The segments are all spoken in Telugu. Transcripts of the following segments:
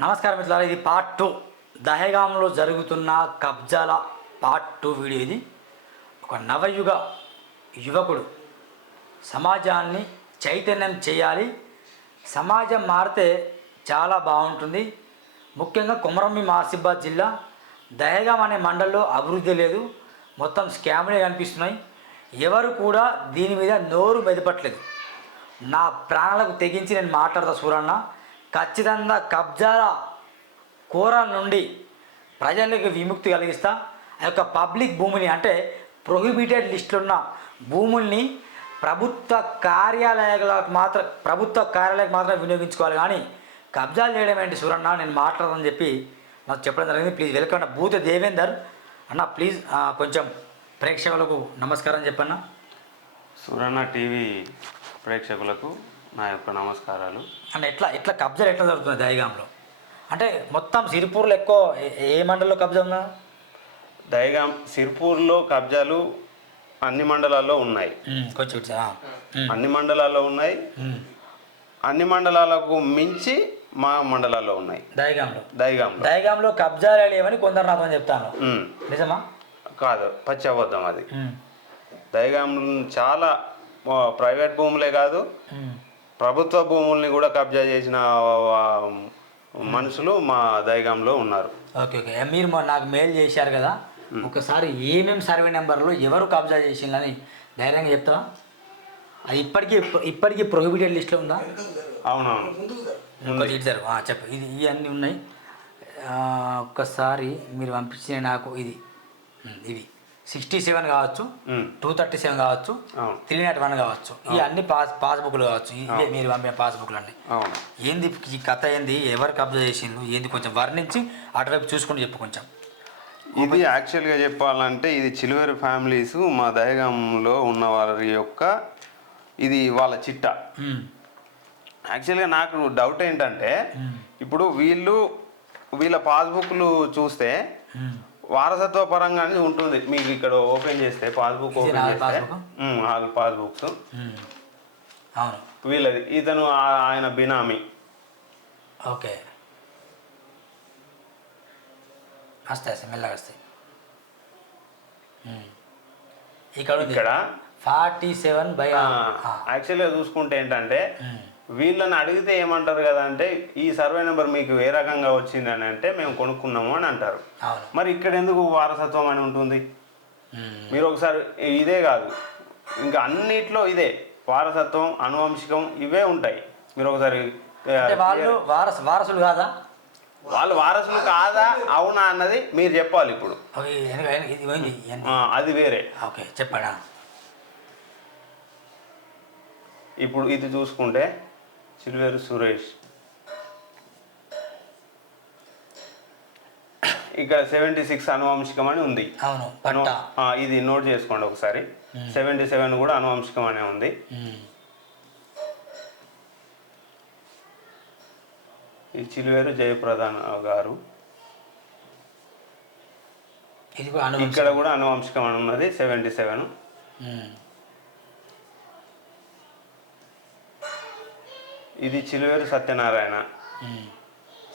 నమస్కారం మిత్రులారా ఇది పార్ట్ టూ దహేగాంలో జరుగుతున్న కబ్జాల పార్ట్ టూ వీడియో ఇది. ఒక నవయుగ యువకుడు సమాజాన్ని చైతన్యం చేయాలి. సమాజం మారితే చాలా బాగుంటుంది. ముఖ్యంగా కొమరంభీం ఆసిఫాబాద్ జిల్లా. దహేగాం అనే మండలంలో అభివృద్ధి లేదు. మొత్తం స్కామ్లే కనిపిస్తున్నాయి. ఎవరు కూడా దీని మీద నోరు మెదపట్లేదు. నా ప్రాణాలకు తెగించి నేను మాట్లాడతా సూరన్న. ఖచ్చితంగా కబ్జాల కూర నుండి ప్రజలకు విముక్తి కలిగిస్తా. ఆ యొక్క పబ్లిక్ భూమిని అంటే ప్రొహిబిటెడ్ లిస్టులో ఉన్న భూముల్ని ప్రభుత్వ కార్యాలయాలకు మాత్రం ప్రభుత్వ కార్యాలయాలకు మాత్రం వినియోగించుకోవాలి. కానీ కబ్జాలు చేయడం ఏంటి సూరన్న? నేను మాట్లాడదని చెప్పి నాకు చెప్పడం జరిగింది. ప్లీజ్ వెల్కమ్ అన్న భూత దేవేందర్. అన్న ప్లీజ్ కొంచెం ప్రేక్షకులకు నమస్కారం చెప్పన్న. సూరన్న టీవీ ప్రేక్షకులకు నా యొక్క నమస్కారాలు. అంటే ఎట్లా ఎట్లా కబ్జాలు ఎట్లా జరుగుతుంది దయగాంలో అంటే మొత్తం సిరిపూర్లో ఎక్కువ ఏ- ఏ మండలంలో కబ్జా ఉందా? దయగాం సిర్పూర్లో కబ్జాలు అన్ని మండలాల్లో ఉన్నాయి. ఉమ్, కొంచెం ఇటు సా- ఉమ్, అన్ని మండలాల్లో ఉన్నాయి. ఉమ్, అన్ని మండలాలకు మించి మా మండలాల్లో ఉన్నాయి. దయగాంలో దయగాంలో దయగాంలో కబ్జాలు లేవని కొందరు నాతో చెప్తాను. ఉమ్, నిజమా? కాదు పచ్చి అబద్ధం అది. ఉమ్, దయగాం చాలా ఆ, ప్రైవేట్ భూములే కాదు. ఉమ్, ప్రభుత్వ భూముల్ని కూడా కబ్జా చేసిన మనుషులు మా దయగాంలో ఉన్నారు. Okay okay. మీరు నాకు మెయిల్ చేశారు కదా. ఒకసారి ఏమేమి సర్వే నెంబర్లో ఎవరు కబ్జా చేసిందని ధైర్యంగా చెప్తావా? అది ఇప్పటికీ ఇప్పటికీ ప్రొహిబిటెడ్ లిస్ట్లో ఉందా? అవునవును. చెప్పు. ఇది ఇవన్నీ ఉన్నాయి. ఒక్కసారి మీరు పంపించిన నాకు ఇది. ఇవి సిక్స్టీ సెవెన్ కావచ్చు టూ థర్టీ సెవెన్ కావచ్చు త్రీ నాట్ వన్ కావచ్చు. ఈ అన్ని పాస్ పాస్బుక్లు కావచ్చు. ఇదే మీరు పంపిన పాస్బుక్లు అన్ని అవును. ఏంది ఈ కథ ఏంది? ఎవరు కబ్జా చేసిండ్రు? ఏంది? కొంచెం వర్ణించి అటువైపు చూసుకుంటూ చెప్పు కొంచెం. ఇది యాక్చువల్గా చెప్పాలంటే ఇది చిలువేరు ఫ్యామిలీస్ మా దయగంలో ఉన్న వారి యొక్క ఇది వాళ్ళ చిట్ట. యాక్చువల్గా నాకు డౌట్ ఏంటంటే ఇప్పుడు వీళ్ళు వీళ్ళ పాస్బుక్లు చూస్తే. వారసత్వ పరంగానే ఉంటుంది. మీకు ఇక్కడ ఓపెన్ చేస్తే పాస్బుక్ ఓపెన్ చేస్తే. వాళ్ళ పాస్బుక్స్. అవును. వీళ్ళది. ఇతను ఆయన బినామీ. ఓకే. వస్తాయి సార్ మెల్లగా వస్తాయి. ఇక్కడ ఇక్కడ? ఫార్టీ సెవెన్ బై యాక్చువల్గా చూసుకుంటే ఏంటంటే వీళ్ళని అడిగితే ఏమంటారు కదా అంటే ఈ సర్వే నెంబర్ మీకు ఏ రకంగా వచ్చింది అని అంటే మేము కొనుక్కున్నాము అని అంటారు. మరి ఇక్కడ ఎందుకు వారసత్వం అని ఉంటుంది. మీరు ఒకసారి ఇదే కాదు. ఇంకా అన్నిట్లో ఇదే. వారసత్వం అనువంశికం ఇవే ఉంటాయి. మీరు ఒకసారి వాళ్ళు వారసు వారసులు కాదా? వాళ్ళు వారసులు కాదా? అవునా అన్నది మీరు చెప్పాలి ఇప్పుడు. అది వేరే. ఓకే చెప్పాడా ఇప్పుడు ఇది చూసుకుంటే చిలువేరు సురేష్. ఇక్కడ సెవెంటీ సిక్స్ అనువంశికం అని ఉంది. అవును పట్ట. ఆ, ఇది నోట్ చేసుకోండి ఒకసారి. సెవెంటీ సెవెన్ కూడా అనువంశికం అనే ఉంది. ఈ చిలువేరు జయప్రధాన్ గారు. ఇక్కడ కూడా అనువంశికం అని ఉన్నది సెవెంటీ సెవెన్. ఇది చిలువేరు సత్యనారాయణ.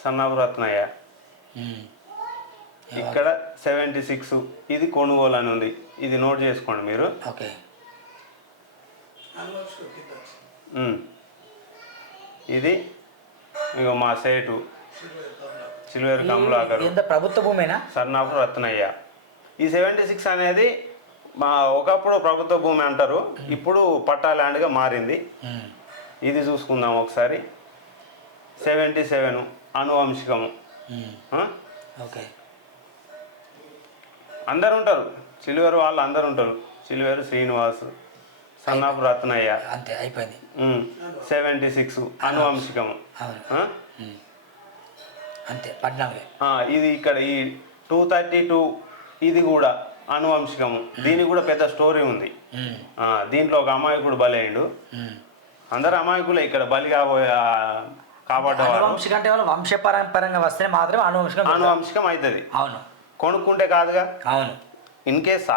సన్నాపు రత్నయ్య. ఇక్కడ సెవెంటీ సిక్స్. ఇది కొనుగోలు అని ఉంది. ఇది నోట్ చేసుకోండి మీరు. ఓకే. ఇది ఇక మా సేటు. చిలువేరు కమలాకరు. ప్రభుత్వ భూమేనా? సన్నాపు రత్నయ్య ఈ సెవెంటీ సిక్స్ అనేది మా ఒకప్పుడు ప్రభుత్వ భూమి అంటారు. ఇప్పుడు పట్టా ల్యాండ్గా మారింది. ఇది చూసుకుందాం ఒకసారి. సెవెంటీ సెవెన్ అనువంశికము? ఓకే. అందరు ఉంటారు చిలువేరు వాళ్ళు అందరు ఉంటారు చిలువేరు శ్రీనివాస్ సన్నాపు రత్నయ్య. అంతే అయిపోయింది. సెవెంటీ సిక్స్ అనువంశికము. అంతే పద్నాలుగే. ఇది ఇక్కడ ఈ టూ థర్టీ టూ ఇది కూడా అనువంశికము. దీనికి కూడా పెద్ద స్టోరీ ఉంది. దీంట్లో ఒక అమాయకుడు బలైండు. అందరు అమాయకులే ఇక్కడ బలి కాబోయే అనువంశిక అంటే వాళ్ళు వంశపరంపరంగా వస్తే మాత్రమే అనువంశికం అవుతుంది అవును. కొనుక్కుంటే కాదుగా? అవును. ఇన్ కేస్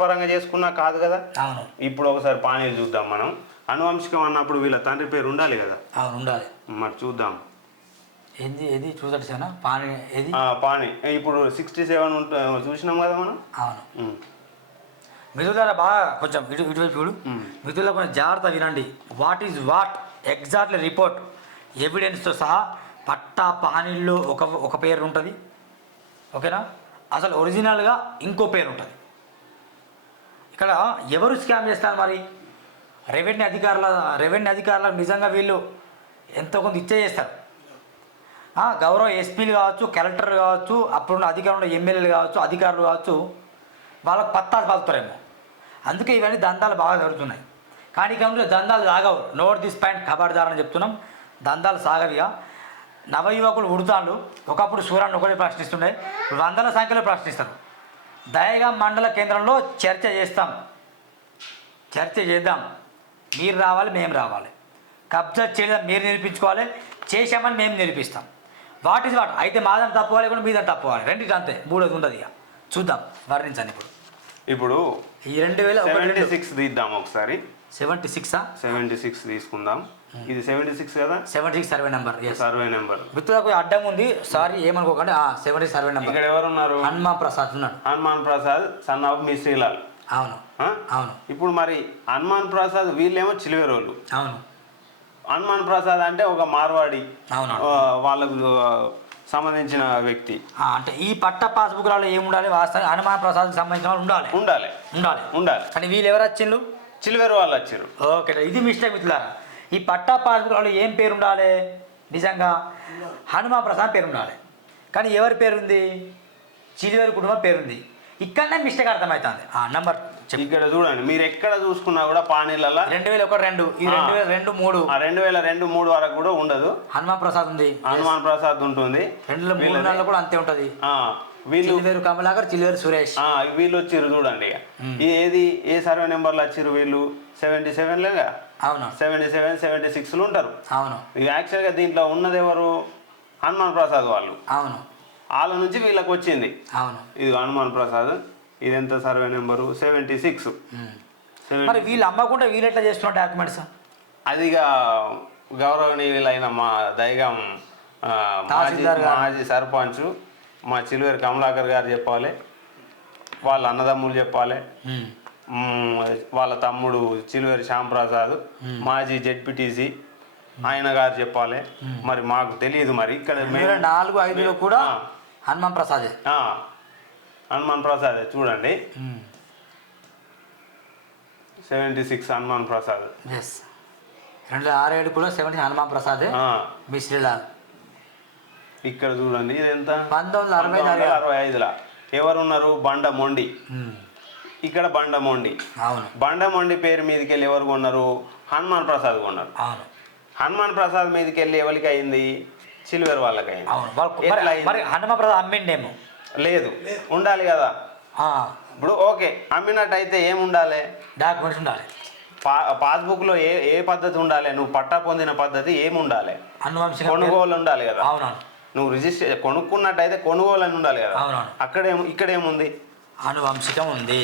పరంగా చేసుకున్నా కాదు కదా? అవును. ఇప్పుడు ఒకసారి పానీలు చూద్దాం మనం. అనువంశికం అన్నప్పుడు వీళ్ళ తండ్రి పేరు ఉండాలి కదా? అవును ఉండాలి. మరి చూద్దాం. ఏంది ఏది చూసాడు సార్ పాని ఏది? పాని ఇప్పుడు సిక్స్టీ సెవెన్ ఉంట చూసినాం కదా మనం? అవును. మిథులారా బాగా కొంచెం ఇటు ఇటువైపు చూడు. మిథుల కొంచెం జాగ్రత్త వినండి. What is what exactly report ఎవిడెన్స్తో సహా పట్టా పానీల్లో ఒక ఒక పేరు ఉంటుంది. ఓకేనా అసలు ఒరిజినల్గా ఇంకో పేరు ఉంటుంది. ఇక్కడ ఎవరు స్కామ్ చేస్తారు మరి? రెవెన్యూ అధికారుల రెవెన్యూ అధికారులకు నిజంగా వీళ్ళు ఎంతో కొంత ఇచ్చే చేస్తారు. ఆ, గౌరవ ఎస్పీలు కావచ్చు కలెక్టర్ కావచ్చు అప్పుడున్న అధికారంలో ఎమ్మెల్యేలు కావచ్చు అధికారులు కావచ్చు వాళ్ళకి పత్తాలు పలుతారేమో అందుకే ఇవన్నీ దందాలు బాగా జరుగుతున్నాయి. కానీ ఇక దందాలు సాగవు. నోట్ దిస్ పాయింట్ ఖబర్దారని చెప్తున్నాం. దందాలు సాగవిగా నవయువకులు ఉడతాళ్ళు ఒకప్పుడు సూర్యాన్ని ఒకటే ప్రశ్నిస్తుండే. వందల సంఖ్యలో ప్రశ్నిస్తారు. దయగా మండల కేంద్రంలో చర్చ చేస్తాం. చర్చ చేద్దాం. మీరు రావాలి మేము రావాలి. కబ్జా చేయడం మీరు నిరూపించుకోవాలి చేశామని మేము నిరూపిస్తాం. What is what? అయితే మాదని తప్పుకోవాలి కూడా మీదని తప్పుకోవాలి రెండింటి అంతే. మూడోది ఉండదు ఇక. చూద్దాం వర్ణించండి ఇప్పుడు. ఇప్పుడు ఈ రెండు వేల సెవెంటీ సిక్స్ తీద్దాం ఒకసారి. సెవెంటీ సిక్సా? సెవెంటీ సిక్స్ తీసుకుందాం ఇది సెవెంటీ సిక్స్ కదా? Seventy six survey number survey number. మిత్రులకు అడ్డం ఉంది సారీ ఏమనుకోకండి. Seventy survey number. ఇక్కడ ఎవరు ఉన్నారు హనుమాన్ ప్రసాద్ ఉన్నాడు. హనుమాన్ ప్రసాద్ సన్ ఆఫ్ మిశ్రీలాల్ అవును ఆ? అవును. ఇప్పుడు మరి హనుమాన్ ప్రసాద్ వీళ్ళేమో చిలివేరోళ్ళు. అవును. హనుమాన్ ప్రసాద్ అంటే ఒక మార్వాడి. అవును. వాళ్ళకు సంబంధించిన వ్యక్తి. అంటే ఈ పట్ట పాస్బుక్లలో ఏముండాలి? వాస్తవం హనుమాన్ ప్రసాద్కి సంబంధించిన వాళ్ళు ఉండాలి. ఉండాలి. ఉండాలి. ఉండాలి. కానీ వీళ్ళు ఎవరు వచ్చిండ్రు? చిలివేరు వాళ్ళు వచ్చారు ఓకే ఇది మిస్టేక్ మిత్రులారా. ఈ పట్టా పాస్బుక్లలో ఏం పేరు ఉండాలి నిజంగా హనుమాన్ ప్రసాద్ పేరు ఉండాలి కానీ ఎవరి పేరు ఉంది చిలివేరు కుటుంబం పేరుంది. ఇక్కడనే మిస్టేక్ అర్థమవుతుంది. ఆ నంబర్ ఇక్కడ చూడండి మీరు ఎక్కడ చూసుకున్నా కూడా పానీలలో? రెండు వేల ఒకటి రెండు. ఈ రెండు వేల రెండు మూడు. ఆ రెండు వేల రెండు మూడు వరకు కూడా ఉండదు. హనుమాన్ ప్రసాద్ ఉంది. హనుమాన్ ప్రసాద్ ఉంటుంది. రెండు మూడు నెలలు కూడా అంతే ఉంటుంది. వీళ్ళు కమలాకర్ చిలివేరు సురేష్. వీళ్ళు వచ్చిర్రు చూడండి ఏది ఏ సర్వే నెంబర్లు వచ్చిర్రు వీళ్ళు? సెవెంటీ సెవెన్లేగా అవును. సెవెంటీ సెవెన్ సెవెంటీ సిక్స్లు ఉంటారు. అవును. యాక్చువల్గా దీంట్లో ఉన్నది ఎవరు? హనుమాన్ ప్రసాద్ వాళ్ళు. అవును. వాళ్ళ నుంచి వీళ్ళకి వచ్చింది. అవును. ఇది హనుమాన్ ప్రసాద్. ఇది ఎంత సర్వే నెంబరు సెవెంటీ సిక్స్ మరి వీళ్ళు అమ్మకుండా వీళ్ళు ఎట్లా చేస్తున్నారు డాక్యుమెంట్స్ అదిగా గౌరవనీయులైన మా దైగం ఆ, మాజీ. మాజీ సర్పంచ్ మా చిలువేరు కమలాకర్ గారు చెప్పాలి వాళ్ళ అన్నదమ్ములు చెప్పాలి. మ్మ్, వాళ్ళ తమ్ముడు చిలువేరు శ్యాంప్రసాద్ మాజీ జెడ్పీటీసీ ఆయన గారు చెప్పాలి. మరి మాకు తెలియదు మరి ఇక్కడ నాలుగు ఐదులో కూడా. హనుమాన్ ప్రసాదే హనుమాన్ ప్రసాద్ చూడండి. Seventy six Hanuman Prasad. Yes. రెండు ఆరు ఏడు కూడా సెవెంటీన్ హనుమాన్ ప్రసాదే. మిశ్రీలాల్ ఇక్కడ చూడండి ఇది ఎంత పంతొమ్మిది అరవై అరవై ఐదులా? ఎవరున్నారు? బండ మొండి. ఇక్కడ బండ మొండి బండ మొండి పేరు మీదకి వెళ్ళి ఎవరు కొన్నారు? హనుమాన్ ప్రసాద్ కొన్నారు. హనుమాన్ ప్రసాద్ మీదకి వెళ్ళి ఎవరికి అయింది? సిల్వర్ వాళ్ళకి అయింది. హనుమాన్ ప్రసాద్ అమ్మిండేమో. లేదు. ఉండాలి కదా. ఇప్పుడు ఓకే అమ్మినట్టయితే ఏం ఉండాలి డాక్యుమెంట్స్ ఉండాలి. పా పాస్బుక్లో ఏ ఏ పద్ధతి ఉండాలి? నువ్వు పట్టా పొందిన పద్ధతి ఏమి ఉండాలి అనువంశిక కొనుగోలు ఉండాలి కదా. అవునవును. నువ్వు రిజిస్టర్ కొనుక్కున్నట్టయితే కొనుగోలు అని ఉండాలి కదా. అవునవును. అక్కడేమో ఇక్కడేముంది? అనువంశికం ఉంది.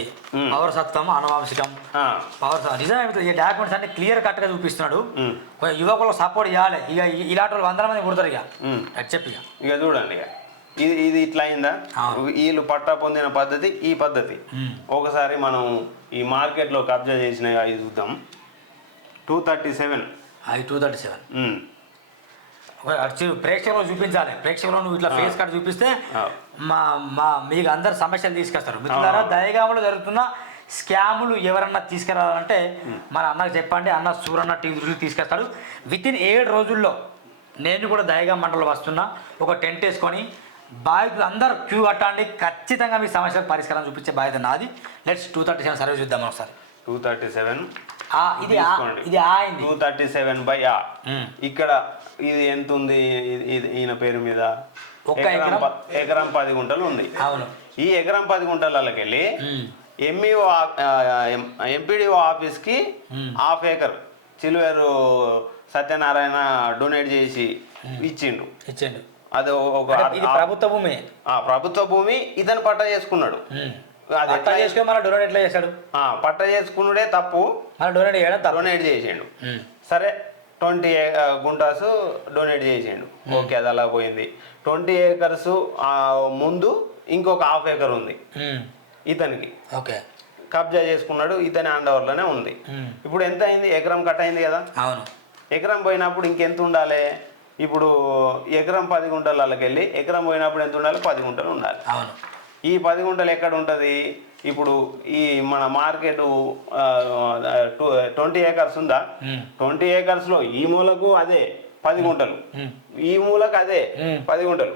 పౌరసత్వం అనువంశికం. పౌరసత్వం నిజమే ఈ డాక్యుమెంట్స్ అన్ని క్లియర్ కట్గా చూపిస్తున్నాడు. యువకులకు సపోర్ట్ చేయాలి ఇక ఇలాంటి వాళ్ళు వందల మంది పుడతారు ఇక. చెప్పి ఇక. ఇక చూడండి ఇక. ఇది ఇది ఇట్లా అయిందా. వీళ్ళు పట్టా పొందిన పద్ధతి ఈ పద్ధతి. ఒకసారి మనం ఈ మార్కెట్లో కబ్జా చేసిన ఇది చూద్దాం. Two thirty seven. అది టూ థర్టీ సెవెన్. ప్రేక్షకులు చూపించాలి. ప్రేక్షకులు నువ్వు ఇట్లా ఫేస్ కార్డ్ చూపిస్తే. మా మా మీకు అందరు సమస్యలు తీసుకొస్తారు. మిత్రులారా. దయగాములు జరుగుతున్న స్కాములు ఎవరన్నా తీసుకురావాలంటే మన అన్నకు చెప్పండి. అన్న సూరన్న టీవీ దృష్టికి తీసుకొస్తాడు. విత్ ఇన్ ఏడు రోజుల్లో నేను కూడా దయగా మండలం వస్తున్నా. ఒక టెంట్ వేసుకొని బాధితులు అందరూ క్యూ కట్టండి. ఖచ్చితంగా మీ సమస్యలకు పరిష్కారం చూపించే బాధ్యత నాది. Let's two thirty seven service చూద్దాం ఒకసారి. టూ థర్టీ సెవెన్ ఆ, ఇది ఇది టూ థర్టీ సెవెన్ బై ఆ. ఉమ్. ఇక్కడ ఇది ఎంత ఉంది? ఈయన పేరు మీద? ఎకరం పది గుంటలు ఉంది. అవును. ఈ ఎకరం పది గుంటలకి వెళ్ళి. ఎంఈఓ ఎంపీడీఓ ఆఫీస్కి Hmm. Half acre Chiluveru Satyanarayana donate చేసి ఇచ్చిండు. ఇచ్చేయండి అది ఒక ప్రభుత్వ భూమి. ఆ, ప్రభుత్వ భూమి ఇతను పట్ట చేసుకున్నాడు. అది ఎట్లా చేసుకుని మళ్ళీ డొనేట్ ఎట్లా చేశాడు? పట్ట చేసుకున్నాడే తప్పు. మళ్ళీ డొనేట్ చేయడం డొనేట్ చేసిండు. సరే ట్వంటీ గుంటాస్ డొనేట్ చేసిండు. ఓకే అది అలా పోయింది. ట్వంటీ ఏకర్స్ ముందు ఇంకొక హాఫ్ ఏకర్ ఉంది. ఇతనికి. ఓకే. కబ్జా చేసుకున్నాడు ఇతని హ్యాండ్ ఓవర్లోనే ఉంది. ఇప్పుడు ఎంత అయింది? ఎకరం కట్ అయింది కదా? అవును. ఎకరం పోయినప్పుడు ఇంకెంత ఉండాలి? ఇప్పుడు ఎకరం పది గుంటలకి వెళ్ళి ఎకరం పోయినప్పుడు ఎంత ఉండాలి? పది గుంటలు ఉండాలి. అవును. ఈ పది గుంటలు ఎక్కడ ఉంటుంది? ఇప్పుడు ఈ మన మార్కెట్ ట్వంటీ ఏకర్స్ ఉందా. ట్వంటీ ఏకర్స్లో ఈ మూలకు అదే పది గుంటలు. ఈ మూలకు అదే. పది గుంటలు.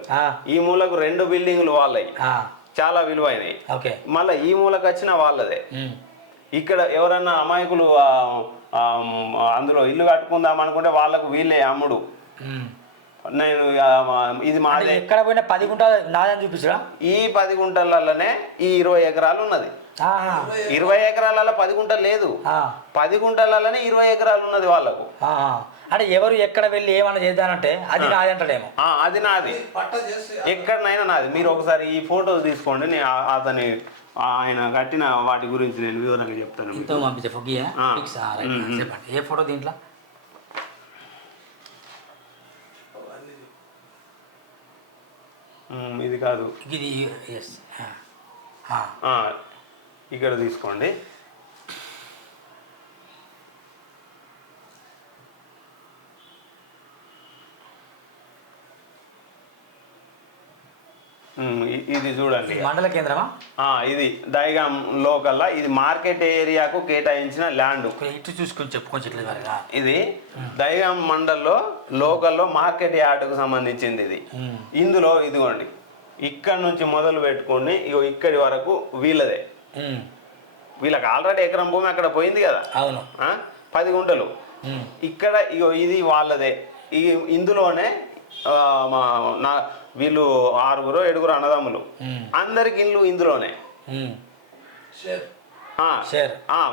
ఈ మూలకు రెండు బిల్డింగ్లు వాళ్ళవి చాలా విలువైనవి మళ్ళీ ఈ మూలకు వచ్చిన వాళ్ళదే. ఇక్కడ ఎవరన్నా అమాయకులు అందులో ఇల్లు కట్టుకుందాం అనుకుంటే వాళ్ళకు వీళ్ళే అమ్ముడు. నేను ఇది మాదే ఎక్కడ పోయినా పది గుంటలు నాదని చూపించరా ఈ పది గుంటలలోనే ఈ ఇరవై ఎకరాలు ఉన్నది. ఇరవై ఎకరాలలో పది గుంటలు లేదు. ఆ, పది గుంటలలోనే ఇరవై ఎకరాలు ఉన్నది వాళ్ళకు. అంటే ఎవరు ఎక్కడ వెళ్ళి ఏమన్నా చేద్దానంటే అది నాది అంటాడేమో ఆ, అది నాది. ఎక్కడనైనా నాది. మీరు ఒకసారి ఈ ఫోటోలు తీసుకోండి. నేను అతని ఆయన కట్టిన వాటి గురించి నేను వివరంగా చెప్తాను. పంపించే ఏ ఫోటో దీంట్లో అవన్నీ ఉమ్, ఇది కాదు. ఇది ఇక్కడ తీసుకోండి. ఇది చూడండి. మండల కేంద్రమా? ఇది దైగాం లోకల్లా. ఇది మార్కెట్ ఏరియాకు కేటాయించిన ల్యాండ్. ఇటు చూసుకొని చెప్పుకొని ఇది దైగాం మండల్లో లోకల్లో మార్కెట్ యార్డుకు సంబంధించింది ఇది. ఇందులో ఇదిగోండి. ఇక్కడ నుంచి మొదలు పెట్టుకొని ఇగో ఇక్కడి వరకు వీళ్ళదే. వీళ్ళకి ఆల్రెడీ ఎకరం భూమి అక్కడ పోయింది కదా. అవును. ఆ? పది గుంటలు. ఇక్కడ ఇగో ఇది వాళ్ళదే. ఈ ఇందులోనే ఆ, మా నా వీళ్ళు ఆరుగురు ఏడుగురు అన్నదమ్ములు. అందరికి ఇల్లు ఇందులోనే.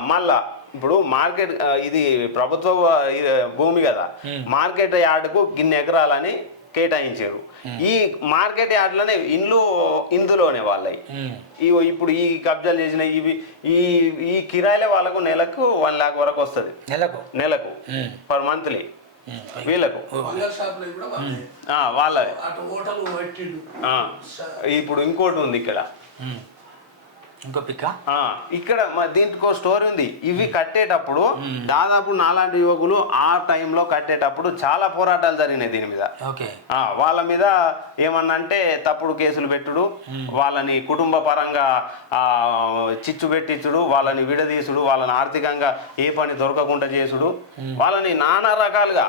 మళ్ళా ఇప్పుడు మార్కెట్ ఇది ప్రభుత్వ ఇది భూమి కదా. మార్కెట్ యార్డుకు గిన్ని ఎకరాలని కేటాయించారు. ఈ మార్కెట్ యార్డ్లోనే ఇండ్లు ఇందులోనే వాళ్ళవి. ఇగో ఇప్పుడు ఈ కబ్జాలు చేసిన ఇవి ఈ ఈ కిరాయిలే వాళ్ళకు నెలకు వన్ లాక్ వరకు వస్తుంది. నెలకు? నెలకు. Per monthly. వీళ్ళకు. బంగారు షాపులో కూడా వాళ్ళే. ఆ, వాళ్ళది. అటు హోటల్ పెట్టిండు. ఆ, ఇప్పుడు ఇంకోటి ఉంది ఇక్కడ. ఇంకో పిక్క? ఆ, ఇక్కడ మా దీంట్లో స్టోరీ ఉంది. ఇవి కట్టేటప్పుడు దాదాపు నాలాంటి యువకులు ఆ టైంలో కట్టేటప్పుడు చాలా పోరాటాలు జరిగినాయి దీని మీద. ఓకే. ఆ, వాళ్ళ మీద ఏమన్నా అంటే తప్పుడు కేసులు పెట్టుడు వాళ్ళని కుటుంబ పరంగా ఆ, చిచ్చు పెట్టించుడు వాళ్ళని విడదీసుడు వాళ్ళని ఆర్థికంగా ఏ పని దొరకకుండా చేసుడు. వాళ్ళని నానా రకాలుగా.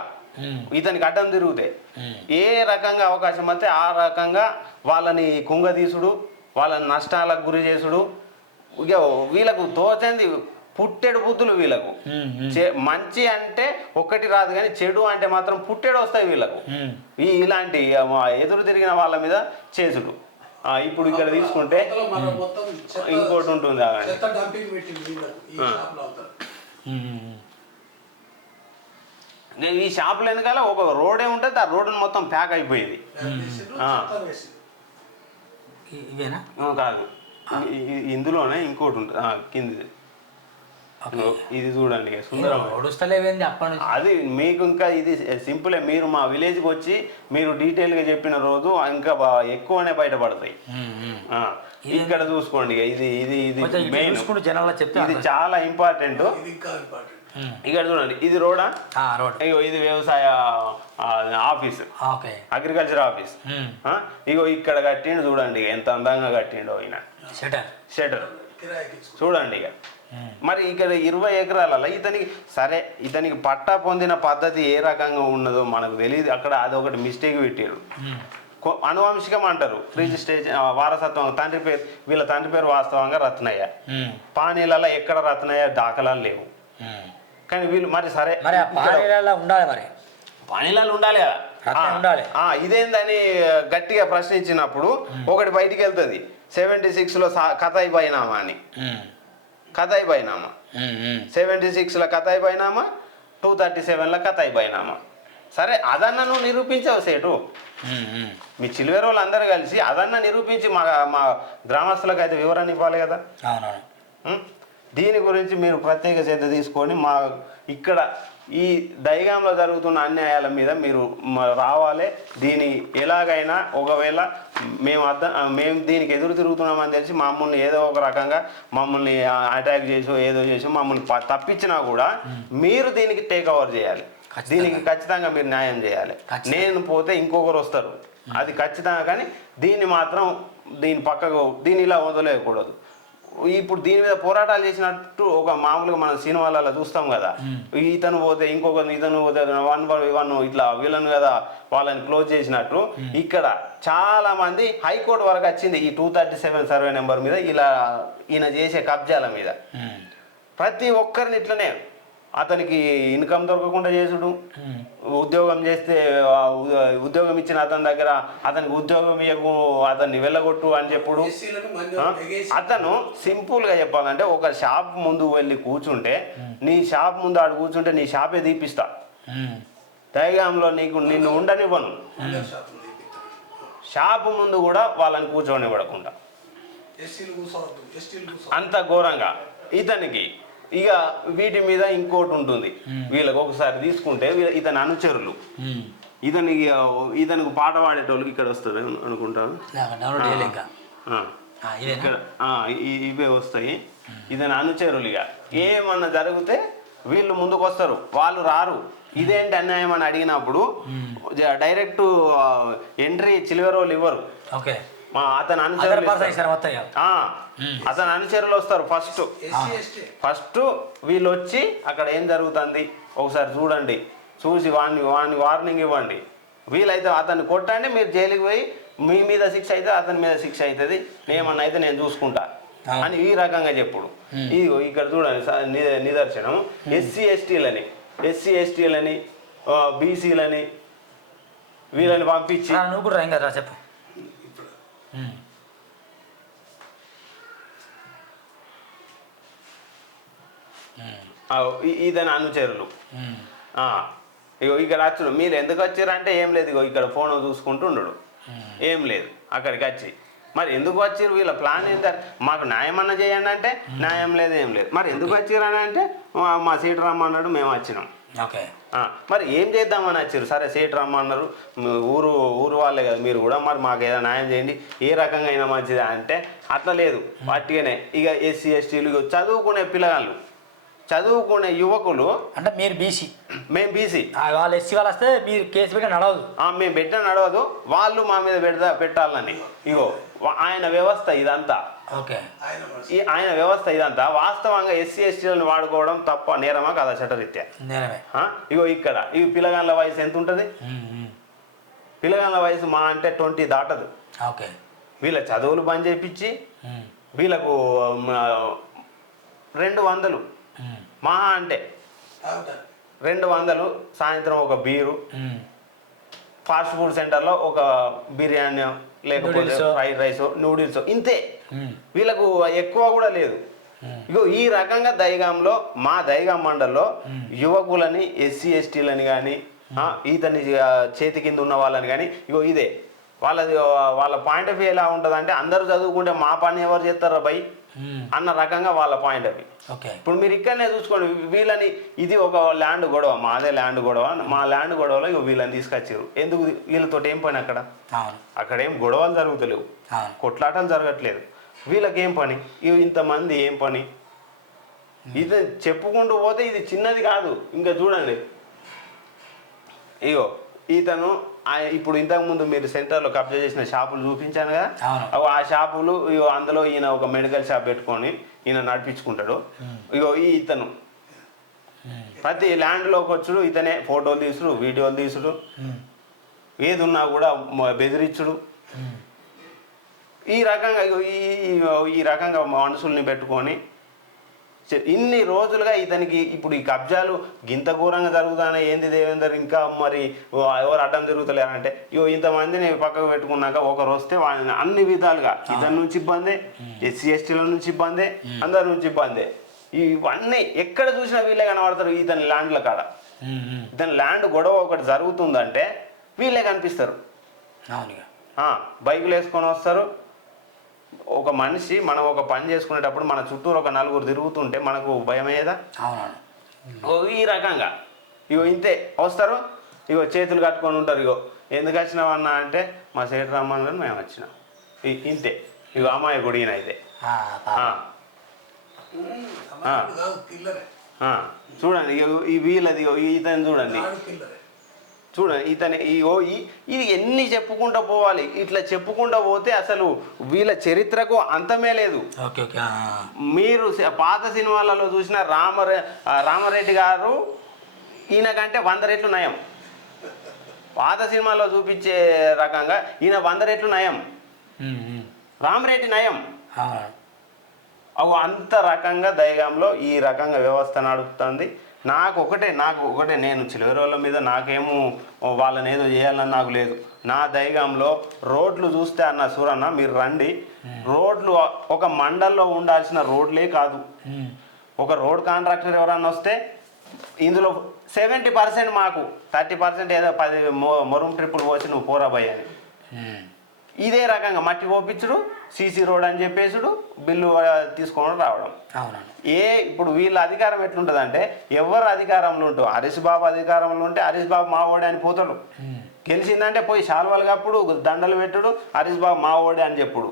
ఇతనికి అడ్డం తిరుగుతే. ఉమ్. ఏ రకంగా అవకాశం వస్తే ఆ రకంగా వాళ్ళని కుంగదీసుడు వాళ్ళని నష్టాలకు గురి చేసుడు ఇక వీళ్ళకు తోచంది పుట్టెడు బుద్ధులు వీళ్ళకు. మంచి అంటే ఒక్కటి రాదు కానీ చెడు అంటే మాత్రం పుట్టెడు వస్తాయి వీళ్ళకు. ఇలాంటి ఎదురు తిరిగిన వాళ్ళ మీద చేసుడు. ఆ, ఇప్పుడు ఇక్కడ తీసుకుంటే ఇంకోటి ఉంటుంది ఈ. షాప్. నేను ఈ షాపుల వెనకాల ఒక రోడే ఉంటుంది ఆ రోడ్డు మొత్తం ప్యాక్ అయిపోయింది. కాదు. ఇందులోనే ఇంకోటి ఉంటుంది. కింది. ఇది చూడండి సుందరం ఒడుస్తలేవేంది అప్పటి నుంచి? అది మీకు ఇంకా ఇది సింపులే మీరు మా విలేజ్కి వచ్చి మీరు డీటెయిల్గా చెప్పిన రోజు ఇంకా ఎక్కువనే బయటపడతాయి. ఇక్కడ చూసుకోండి ఇది ఇది ఇది మెయిన్. జనాల్లో చెప్తే ఇది చాలా ఇంపార్టెంట్. ఇక్కడ చూడండి ఇది రోడా? ఆ, రోడ్. ఇగో ఇది వ్యవసాయ ఆఫీస్. ఓకే. Agriculture office. ఇగో ఇక్కడ కట్టిండు చూడండి ఎంత అందంగా కట్టిండో ఈయన. షటర్ చూడండి ఇక. మరి ఇక్కడ ఇరవై ఎకరాలలో ఇతనికి సరే ఇతనికి పట్టా పొందిన పద్ధతి ఏ రకంగా ఉన్నదో మనకు తెలియదు అక్కడ అదొకటి మిస్టేక్ పెట్టారు. అనువంశికం అంటారు. రిజిస్ట్రేషన్ వారసత్వం తండ్రి పేరు వీళ్ళ తండ్రి పేరు వాస్తవంగా రత్నయ్య. పానీలలో ఎక్కడ రత్నయ్య దాఖలాలు లేవు. కానీ వీళ్ళు మరి సరే మరి ఉండాలి మరి. పానీలాలు ఉండాలి కదా. ఉండాలి. ఆ, ఇదేందని గట్టిగా ప్రశ్నించినప్పుడు ఒకటి బయటికి వెళ్తుంది. సెవెంటీ సిక్స్లో కథ అయిపోయినామా అని. కథ అయిపోయినామా. సెవెంటీ సిక్స్లో కథ అయిపోయినామా టూ థర్టీ సెవెన్లో కథ అయిపోయినామా సరే అదన్న నువ్వు నిరూపించావు సేటు. మీ చిలువేరు వాళ్ళు అందరూ కలిసి అదన్న నిరూపించి మా మా గ్రామస్తులకు అయితే వివరణ ఇవ్వాలి కదా? దీని గురించి మీరు ప్రత్యేక శ్రద్ధ తీసుకొని మా ఇక్కడ ఈ దైగాంలో జరుగుతున్న అన్యాయాల మీద మీరు రావాలి. దీని ఎలాగైనా ఒకవేళ మేము అర్థం మేము దీనికి ఎదురు తిరుగుతున్నామని తెలిసి మమ్మల్ని ఏదో ఒక రకంగా మమ్మల్ని అటాక్ చేసో ఏదో చేసో మమ్మల్ని తప్పించినా కూడా మీరు దీనికి టేక్ ఓవర్ చేయాలి. దీనికి ఖచ్చితంగా మీరు న్యాయం చేయాలి. నేను పోతే ఇంకొకరు వస్తారు. అది ఖచ్చితంగా కానీ దీన్ని మాత్రం దీని పక్కకు దీన్ని ఇలా వదిలేయకూడదు ఇప్పుడు దీని మీద పోరాటాలు చేసినట్టు ఒక మామూలుగా మనం సినిమాలలో చూస్తాం కదా. ఇతను పోతే ఇంకొక ఇతను పోతే వన్ బై వన్ ఇట్లా వీళ్ళను కదా వాళ్ళని క్లోజ్ చేసినట్టు. ఇక్కడ చాలా మంది హైకోర్టు వరకు వచ్చింది ఈ two thirty seven survey number మీద ఇలా ఈయన చేసే కబ్జాల మీద. ప్రతి ఒక్కరిని ఇట్లనే అతనికి ఇన్కమ్ దొరకకుండా చేసుడు. ఉద్యోగం చేస్తే ఉద్యోగం ఇచ్చిన అతని దగ్గర అతనికి ఉద్యోగం ఇవ్వకు అతన్ని వెళ్ళగొట్టు అని చెప్పుడు. అతను సింపుల్గా చెప్పాలంటే ఒక షాప్ ముందు వెళ్ళి కూర్చుంటే నీ షాప్ ముందు ఆడు కూర్చుంటే నీ షాపే తీపిస్తా దయగాంలో నీకు నిన్ను ఉండనివ్వను. షాప్ ముందు కూడా వాళ్ళని ఎస్టీలు కూర్చోవద్దు. అంత ఘోరంగా. ఇతనికి ఇక వీటి మీద ఇంకోటి ఉంటుంది. వీళ్ళకి ఒకసారి తీసుకుంటే ఇతని అనుచరులు. ఉమ్. ఇతని ఇతనికి పాట పాడేటోళ్ళకి ఇక్కడ వస్తుంది అనుకుంటాను ఇక్కడ ఇవే వస్తాయి. ఇతని అనుచరులు ఇక. ఏమన్నా జరిగితే వీళ్ళు ముందుకు వస్తారు. వాళ్ళు రారు. ఇదేంటి అన్యాయం అని అడిగినప్పుడు డైరెక్ట్ ఎంట్రీ చిలివరోళ్ళు ఇవ్వరు. ఓకే. మా అతని అనుచరులు ఆ, అతని అనుచరులు వస్తారు ఫస్ట్ ఫస్ట్ వీళ్ళు వచ్చి అక్కడ ఏం జరుగుతుంది? ఒకసారి చూడండి. చూసి వాడిని వాడిని వార్నింగ్ ఇవ్వండి. వీలైతే అతన్ని కొట్టండి మీరు జైలుకి పోయి మీ మీద శిక్ష అయితే అతని మీద శిక్ష అవుతుంది. ఏమన్నా అయితే నేను చూసుకుంటా. అని ఈ రకంగా చెప్పుడు. ఇది ఇక్కడ చూడండి నిదర్శనం. ఎస్సీ ఎస్టీలని ఎస్సీ ఎస్టీలని బీసీలని వీళ్ళని పంపించి నువ్వు కూడా చెప్పు. ఆ, ఇ- ఇతని అనుచరులు ఇగో ఇక్కడ వచ్చుడు మీరు ఎందుకు వచ్చారు అంటే ఏం లేదు ఇగో ఇక్కడ ఫోన్ చూసుకుంటూ ఉండడు. ఏం లేదు అక్కడికి వచ్చి. మరి ఎందుకు వచ్చారు వీళ్ళ ప్లాన్ ఏంటారు మాకు న్యాయం అన్న చేయండి అంటే న్యాయం లేదు ఏం లేదు. మరి ఎందుకు వచ్చారు అని అంటే "మా- సీట్ రమ్మన్నాడు మేము వచ్చినాం. ఓకే. మరి ఏం చేద్దామని వచ్చారు? సరే సీట్ రమ్మన్నారు. ఊరు ఊరు వాళ్ళే కదా మీరు కూడా మరి మాకు ఏదైనా న్యాయం చేయండి. ఏ రకంగా అయినా మంచిదా అంటే అట్లా లేదు వాటిగానే ఇక ఎస్సీ ఎస్టీలు చదువుకునే పిల్లగాళ్ళు. చదువుకునే యువకులు అంటే మీరు బీసీ. మేము బీసీ. వాళ్ళు ఎస్సీ వాళ్ళు వస్తే మీరు కేసు పెట్టి నడవదు. ఆ, మేము పెట్టిన నడవదు. వాళ్ళు మా మీద పెడతా పెట్టాలని. ఇగో ఆయన వ్యవస్థ ఇదంతా. ఓకే. ఆయన మనసు ఈ ఆయన వ్యవస్థ ఇదంతా. వాస్తవంగా ఎస్సీ ఎస్టీలను వాడుకోవడం తప్ప నేరమా కదా చట్టరీత్యా? నేరమే? ఇగో ఇక్కడ. ఈ పిల్లగాళ్ళ వయసు ఎంత ఉంటుంది. పిల్లగాళ్ళ వయసు మా అంటే ట్వంటీ దాటదు. ఓకే. వీళ్ళ చదువులు బంద్ చేయించి వీళ్ళకు మ, రెండు వందలు. మహా అంటే రెండు వందలు సాయంత్రం ఒక బీరు. ఫాస్ట్ ఫుడ్ సెంటర్లో ఒక బిర్యానీ లేకపోతే. ఫ్రైడ్ రైస్ నూడిల్స్ ఇంతే. వీళ్ళకు ఎక్కువ కూడా లేదు. ఇగో ఈ రకంగా దైగాంలో మా దైగాం మండల్లో యువకులని ఎస్సీ ఎస్టీలని కానీ ఈతని ఆ, చేతి కింద ఉన్న వాళ్ళని కానీ ఇగో ఇదే. వాళ్ళది వాళ్ళ పాయింట్ ఆఫ్ వ్యూ ఎలా ఉంటుంది అంటే అందరూ చదువుకుంటే మా పని ఎవరు చేస్తారా బై ఉమ్. అన్న రకంగా వాళ్ళ పాయింట్ ఓకే ఇప్పుడు మీరు ఇక్కడనే చూసుకోండి వీళ్ళని ఇది ఒక ల్యాండ్ గొడవ మాదే ల్యాండ్ గొడవ మా ల్యాండ్ గొడవలో ఇగో వీళ్ళని తీసుకొచ్చారు ఎందుకు వీళ్ళతో ఏం పని అక్కడ? అక్కడ ఏం గొడవలు జరుగుతలేవు. కొట్లాటలు జరగట్లేదు. వీళ్ళకి ఏం పని? ఇవి ఇంతమంది ఏం పని? ఇది చెప్పుకుంటూ పోతే ఇది చిన్నది కాదు. ఇంకా చూడండి. ఇగో ఈతను ఆయ- ఇప్పుడు ఇంతకుముందు మీరు సెంటర్లో కబ్జా చేసిన షాపులు చూపించాను కదా? ఆ షాపులు ఇగో అందులో ఈయన ఒక మెడికల్ షాప్ పెట్టుకొని ఈయన నడిపించుకుంటాడు. ఇగో ఈ ఇతను ప్రతి ల్యాండ్లోకి వచ్చుడు ఇతనే ఫోటోలు తీసుడు వీడియోలు తీసుడు. ఏది ఉన్నా కూడా బెదిరించుడు. ఈ రకంగా ఈ ఈ- రకంగా మనుషుల్ని పెట్టుకొని ఇన్ని రోజులుగా ఇతనికి ఇప్పుడు ఈ కబ్జాలు గింత ఘోరంగా జరుగుతానే ఏంది దేవేందర్? ఇంకా మరి ఎవరు అడ్డం తిరుగుతలేరంటే ఇగో ఇంతమందిని పక్కకు పెట్టుకున్నాక ఒకరు వస్తే వాళ్ళని అన్ని విధాలుగా ఇతని నుంచి ఇబ్బంది ఎస్సీ ఎస్టీల నుంచి ఇబ్బంది అందరి నుంచి ఇబ్బంది. ఇవన్నీ ఎక్కడ చూసినా వీళ్ళే కనబడతారు ఇతని ల్యాండ్ల కాడ. ఇతని ల్యాండ్ గొడవ ఒకటి జరుగుతుందంటే వీళ్ళే కనిపిస్తారు. బైకులు వేసుకొని వస్తారు ఒక మనిషి మనం ఒక పని చేసుకునేటప్పుడు మన చుట్టూరు ఒక నలుగురు తిరుగుతుంటే మనకు భయం అయ్యేదా అవునవును. ఓ ఈ రకంగా. ఇగో ఇంతే. వస్తారు? ఇగో చేతులు కట్టుకొని ఉంటారు ఇగో. ఎందుకు వచ్చినావన్నా అంటే మా సేటు రమ్మని మేము వచ్చినాం. ఇంతే. ఇగో అమ్మాయి గుడి ఈయన అయితే. చూడండి ఇగో ఈ వీళ్ళది ఇగో ఇతను చూడండి. చూడండి ఇతని ఈ- ఇది ఎన్ని చెప్పుకుంటూ పోవాలి? ఇట్లా చెప్పుకుంటూ పోతే అసలు వీళ్ళ చరిత్రకు అంతమే లేదు. మీరు పాత సినిమాలలో చూసిన రామరే ఆ, రామరెడ్డి గారు ఈయన కంటే వంద రెట్లు నయం. పాత సినిమాలో చూపించే రకంగా ఈయన వంద రెట్లు నయం. రామరెడ్డి నయం. అవు అంత రకంగా దయగంలో ఈ రకంగా వ్యవస్థ నడుపుతుంది. నాకు ఒకటే నాకు ఒకటే నేను చిలవరోళ్ళ మీద నాకేమో వాళ్ళని ఏదో చేయాలని నాకు లేదు. నా దైగంలో రోడ్లు చూస్తే అన్న సూరన్న మీరు రండి. రోడ్లు ఒక మండల్లో ఉండాల్సిన రోడ్లే కాదు. ఒక రోడ్ కాంట్రాక్టర్ ఎవరన్నా వస్తే ఇందులో సెవెంటీ పర్సెంట్ మాకు థర్టీ పర్సెంట్ ఏదో పది మొ- మొరం ట్రిప్పులు పోసి నువ్వు పోరాబోయ్ అని. ఉమ్. ఇదే రకంగా మట్టి పోపించుడు సీసీ రోడ్ అని చెప్పేసుడు బిల్లు తీసుకొని రావడం. అవునండి. ఏ ఇప్పుడు వీళ్ళ అధికారం ఎట్లుంటుందంటే ఎవరు అధికారంలో ఉంటారు? హరీష్ బాబు అధికారంలో ఉంటే హరీష్ బాబు మా ఓడే అని పోతాడు. గెలిచిందంటే పోయి శాల్వాలు కప్పుడు దండలు పెట్టుడు హరీష్ బాబు మా ఓడే అని చెప్పుడు.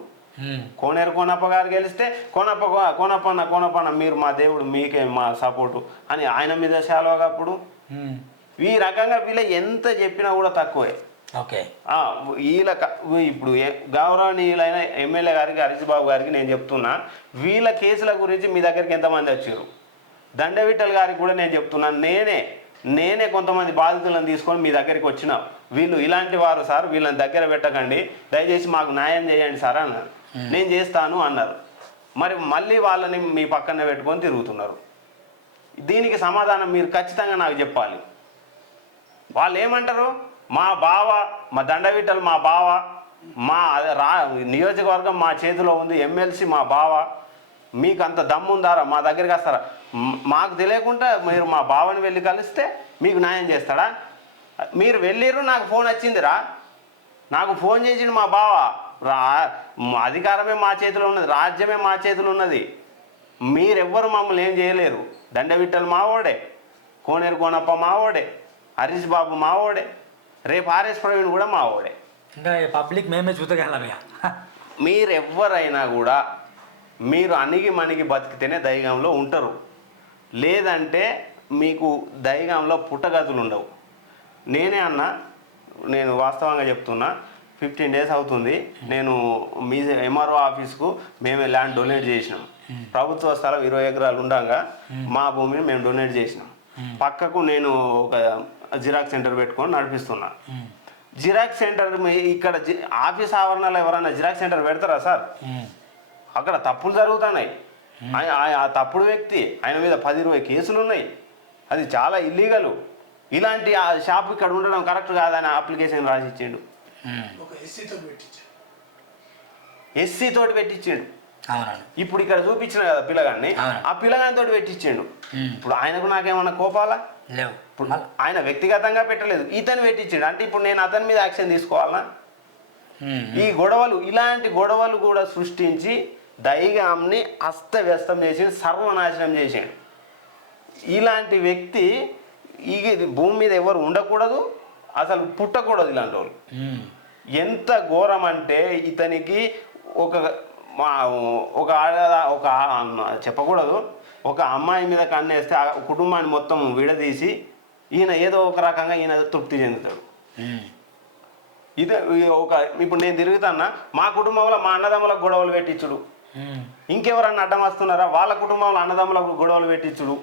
కోనేరు కోనప్ప గారు గెలిస్తే కోనప్ప కోనప్పన్న కోనప్పన్న మీరు మా దేవుడు మీకే మా సపోర్టు అని ఆయన మీద శాల్వా కప్పుడు. ఈ రకంగా వీళ్ళ ఎంత చెప్పినా కూడా తక్కువే. వీళ్ళ ఇప్పుడు గౌరవనీయులైన ఎమ్మెల్యే గారికి హరీష్ బాబు గారికి నేను చెప్తున్నా వీళ్ళ కేసుల గురించి మీ దగ్గరికి ఎంతమంది వచ్చారు? దండవిట్టల్ గారికి కూడా నేను చెప్తున్నాను నేనే నేనే కొంతమంది బాధితులను తీసుకొని మీ దగ్గరికి వచ్చిన వీళ్ళు ఇలాంటి వారు సార్ వీళ్ళని దగ్గర పెట్టకండి దయచేసి మాకు న్యాయం చేయండి సార్ అన్నారు. నేను చేస్తాను అన్నారు. మరి మళ్ళీ వాళ్ళని మీ పక్కన పెట్టుకొని తిరుగుతున్నారు. దీనికి సమాధానం మీరు ఖచ్చితంగా నాకు చెప్పాలి. వాళ్ళు ఏమంటారు? మా బావ మా దండవీటలు మా బావ మా అదే రా నియోజకవర్గం మా చేతిలో ఉంది ఎమ్మెల్సీ మా బావ. మీకు అంత దమ్ముందారా? మా దగ్గరికి వస్తారా? మాకు తెలియకుండా మీరు మా బావని వెళ్ళి కలిస్తే మీకు న్యాయం చేస్తాడా? మీరు వెళ్ళిరు నాకు ఫోన్ వచ్చిందిరా. నాకు ఫోన్ చేసిండు మా బావ. రా అధికారమే మా చేతిలో ఉన్నది రాజ్యమే మా చేతిలో ఉన్నది. మీరెవ్వరు మమ్మల్ని ఏం చేయలేరు. దండవిట్టలు మావోడే కోనేరు కోనప్ప మావోడే హరీష్ బాబు మావోడే. రేపు ఆర్ఎస్ ప్రవీణ్ కూడా మావోడే ఇంకా ఈ పబ్లిక్ మేమే చూతగలం ఇక. మీరెవ్వరైనా కూడా మీరు అణిగి మణిగి బతికితేనే దైగంలో ఉంటారు. లేదంటే మీకు దైగంలో పుట్టగతులు ఉండవు. నేనే అన్న నేను వాస్తవంగా చెప్తున్నా ఫిఫ్టీన్ డేస్ అవుతుంది. నేను మీ ఎంఆర్ఓ ఆఫీస్కు మేమే ల్యాండ్ డొనేట్ చేసినాం. ప్రభుత్వ స్థలం ఇరవై ఎకరాలు ఉండగా మా భూమిని మేము డొనేట్ చేసినాం. పక్కకు నేను ఒక జిరాక్స్ సెంటర్ పెట్టుకొని నడిపిస్తున్నా. జిరాక్స్ సెంటర్ ఇక్కడ జి- ఆఫీస్ ఆవరణలో ఎవరైనా జిరాక్స్ సెంటర్ పెడతారా సార్? అక్కడ తప్పులు జరుగుతున్నాయి. ఆ తప్పుడు వ్యక్తి ఆయన మీద పది ఇరవై కేసులు ఉన్నాయి. అది చాలా ఇల్లీగల్ ఇలాంటి ఆ షాప్ ఇక్కడ ఉండడం కరెక్ట్ కాదని అప్లికేషన్ రాసి ఇచ్చిండు ఎస్సీ తోటి పెట్టించిండు. ఇప్పుడు ఇక్కడ చూపించిన కదా పిల్లగాన్ని అవును. ఆ పిల్లగాని తోటి పెట్టించిండు. ఇప్పుడు ఆయనకు నాకేమన్నా కోపాలా? లేవు. ఇప్పుడు ఆయన వ్యక్తిగతంగా పెట్టలేదు. ఇతను పెట్టించిండు అంటే ఇప్పుడు నేను అతని మీద యాక్షన్ తీసుకోవాలా? ఈ గొడవలు ఇలాంటి గొడవలు కూడా సృష్టించి దైగాంని అస్తవ్యస్తం చేసి సర్వనాశనం చేసాడు. ఇలాంటి వ్యక్తి ఈ భూమి మీద ఎవరు ఉండకూడదు అసలు పుట్టకూడదు ఇలాంటి వాళ్ళు. ఎంత ఘోరం అంటే ఇతనికి ఒక మా ఒక ఆడ ఒక చెప్పకూడదు. ఒక అమ్మాయి మీద కన్నేస్తే ఆ కుటుంబాన్ని మొత్తం విడదీసి ఈయన ఏదో ఒక రకంగా ఈయన తృప్తి చెందుతాడు. ఇదే ఒక ఇప్పుడు నేను తిరుగుతానా మా కుటుంబంలో మా అన్నదమ్ములకు గొడవలు పెట్టించుడు. ఇంకెవరన్నా అడ్డం వస్తున్నారా? వాళ్ళ కుటుంబంలో అన్నదమ్ములకు గొడవలు పెట్టించుడు.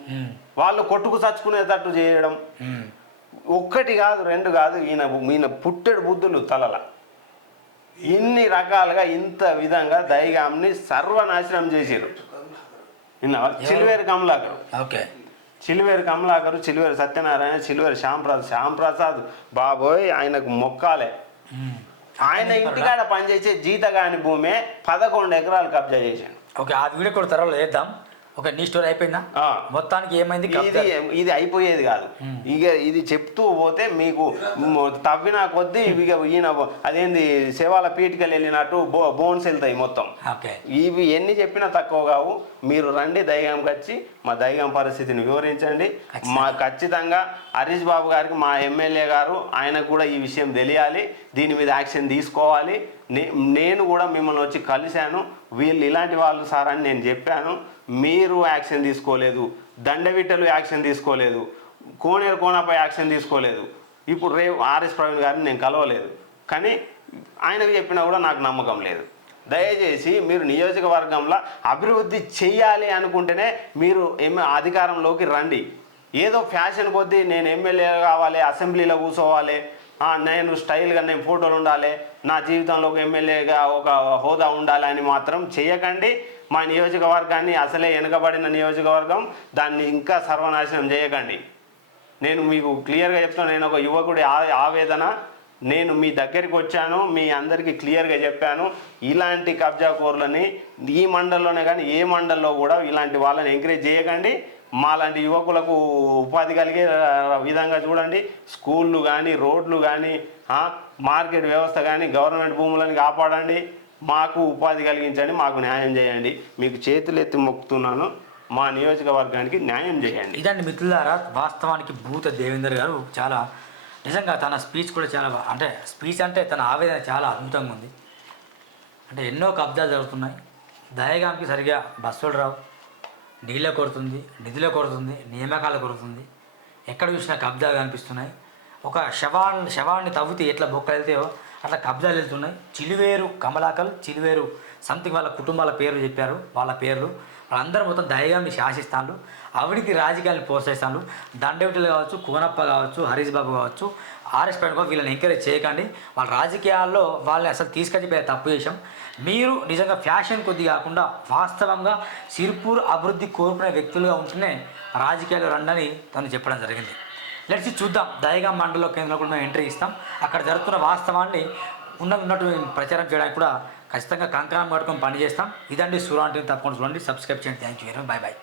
వాళ్ళు కొట్టుకు చచ్చుకునేటట్టు చేయడం. ఒక్కటి కాదు రెండు కాదు ఈయన ఈయన పుట్టెడు బుద్ధులు తలల. ఇన్ని రకాలుగా ఇంత విధంగా దైగాంని సర్వనాశనం విన్నావా? చిలువేరు కమలాకరు. ఓకే. చిలువేరు కమలాకరు చిలువేరు సత్యనారాయణ చిలువేరు శ్యాంప్రసాద్ శ్యాంప్రసాద్ బాబోయ్ ఆయనకు మొక్కాలే. ఆయన ఇంటికాడ పనిచేసే జీతగాని భూమే పదకొండు ఎకరాలు కబ్జా చేశాడు ఓకే ఆ వీడియో కూడా త్వరలో వేద్దాం ఒక నీ స్టోరీ అయిపోయిందా. మొత్తానికి ఏమైంది? ఇది ఇది అయిపోయేది కాదు. ఇక ఇది చెప్తూ పోతే మీకు తవ్విన కొద్దీ ఇక ఈయన అదేంది శవాల పీటికలు వెళ్ళినట్టు బో బోన్స్ వెళ్తాయి మొత్తం. ఓకే. ఇవి ఎన్ని చెప్పినా తక్కువ కావు. మీరు రండి దైగంకి వచ్చి మా దైగం పరిస్థితిని వివరించండి. మా ఖచ్చితంగా హరీష్ బాబు గారికి మా ఎమ్మెల్యే గారు ఆయనకు కూడా ఈ విషయం తెలియాలి. దీని మీద యాక్షన్ తీసుకోవాలి. నే- నేను కూడా మిమ్మల్ని వచ్చి కలిశాను. వీళ్ళు ఇలాంటి వాళ్ళు సార్ అని నేను చెప్పాను. మీరు యాక్షన్ తీసుకోలేదు దండవిట్టలు యాక్షన్ తీసుకోలేదు కోనేరు కోనపై యాక్షన్ తీసుకోలేదు. ఇప్పుడు రేపు ఆర్ఎస్ ప్రవీణ్ గారిని నేను కలవలేదు. కానీ ఆయనకు చెప్పినా కూడా నాకు నమ్మకం లేదు. దయచేసి మీరు నియోజకవర్గంలో అభివృద్ధి చెయ్యాలి అనుకుంటేనే మీరు ఎమ్మె అధికారంలోకి రండి. ఏదో ఫ్యాషన్ కొద్దీ నేను ఎమ్మెల్యే కావాలి అసెంబ్లీలో కూర్చోవాలి నేను స్టైల్గా నేను ఫోటోలు ఉండాలి నా జీవితంలో ఒక ఎమ్మెల్యేగా ఒక హోదా ఉండాలి అని మాత్రం చేయకండి. మా నియోజకవర్గాన్ని అసలే వెనుకబడిన నియోజకవర్గం దాన్ని ఇంకా సర్వనాశనం చేయకండి. నేను మీకు క్లియర్గా చెప్తాను నేను ఒక యువకుడి ఆవేదన. నేను మీ దగ్గరికి వచ్చాను మీ అందరికీ క్లియర్గా చెప్పాను. ఇలాంటి కబ్జా కోర్లని ఈ మండల్లోనే కానీ ఏ మండల్లో కూడా ఇలాంటి వాళ్ళని ఎంకరేజ్ చేయకండి. మాలాంటి యువకులకు ఉపాధి కలిగే విధంగా చూడండి. స్కూళ్ళు కానీ రోడ్లు కానీ మార్కెట్ వ్యవస్థ కానీ గవర్నమెంట్ భూములను కాపాడండి. మాకు ఉపాధి కలిగించండి మాకు న్యాయం చేయండి. మీకు చేతులు ఎత్తి మొక్కుతున్నాను. మా నియోజకవర్గానికి న్యాయం చేయండి. ఇదండి మిత్రులారా వాస్తవానికి భూత దేవేందర్ గారు చాలా నిజంగా తన స్పీచ్ కూడా చాలా బా- అంటే స్పీచ్ అంటే తన ఆవేదన చాలా అద్భుతంగా ఉంది. అంటే ఎన్నో కబ్జాలు జరుగుతున్నాయి. దయగాంకి సరిగా బస్సులు రావు. నీళ్ళ కొడుతుంది నిధుల కొడుతుంది నియామకాలు కొడుతుంది. ఎక్కడ చూసినా కబ్జాలు కనిపిస్తున్నాయి. ఒక శవాన్ని శవాన్ని తవ్వితే ఎట్లా బొక్కలు వెళ్తాయో అట్లా కబ్జాలు వెళ్తున్నాయి. చిలువేరు కమలాకల్ చిలువేరు సంథింగ్ వాళ్ళ కుటుంబాల పేర్లు చెప్పారు వాళ్ళ పేర్లు. వాళ్ళందరూ మొత్తం దయగాన్ని శాసిస్తాను అవిడికి రాజకీయాలను ప్రోత్సహిస్తాను దండవిటలు కావచ్చు కోనప్ప కావచ్చు హరీష్ బాబు కావచ్చు ఆర్ఎస్ ప్రవీణ్ వీళ్ళని ఎంకరేజ్ చేయకండి. వాళ్ళ రాజకీయాల్లో వాళ్ళని అసలు తీసుకొచ్చి తప్పు చేశాం. మీరు నిజంగా ఫ్యాషన్ కొద్ది కాకుండా వాస్తవంగా సిర్పూర్ అభివృద్ధి కోరుకునే వ్యక్తులుగా ఉంటేనే రాజకీయాలు రండని తను చెప్పడం జరిగింది. లెట్స్ చూద్దాం. దయగా మండల కేంద్రంలో కూడా మేము ఎంట్రీ ఇస్తాం. అక్కడ జరుగుతున్న వాస్తవాన్ని ఉన్న ఉన్నట్టు ప్రచారం చేయడానికి కూడా ఖచ్చితంగా కంకణం కట్టుకొని పనిచేస్తాం ఇదండి సురా తప్పకుండా చూడండి. సబ్స్క్రైబ్ చేయండి. Thank you very much bye bye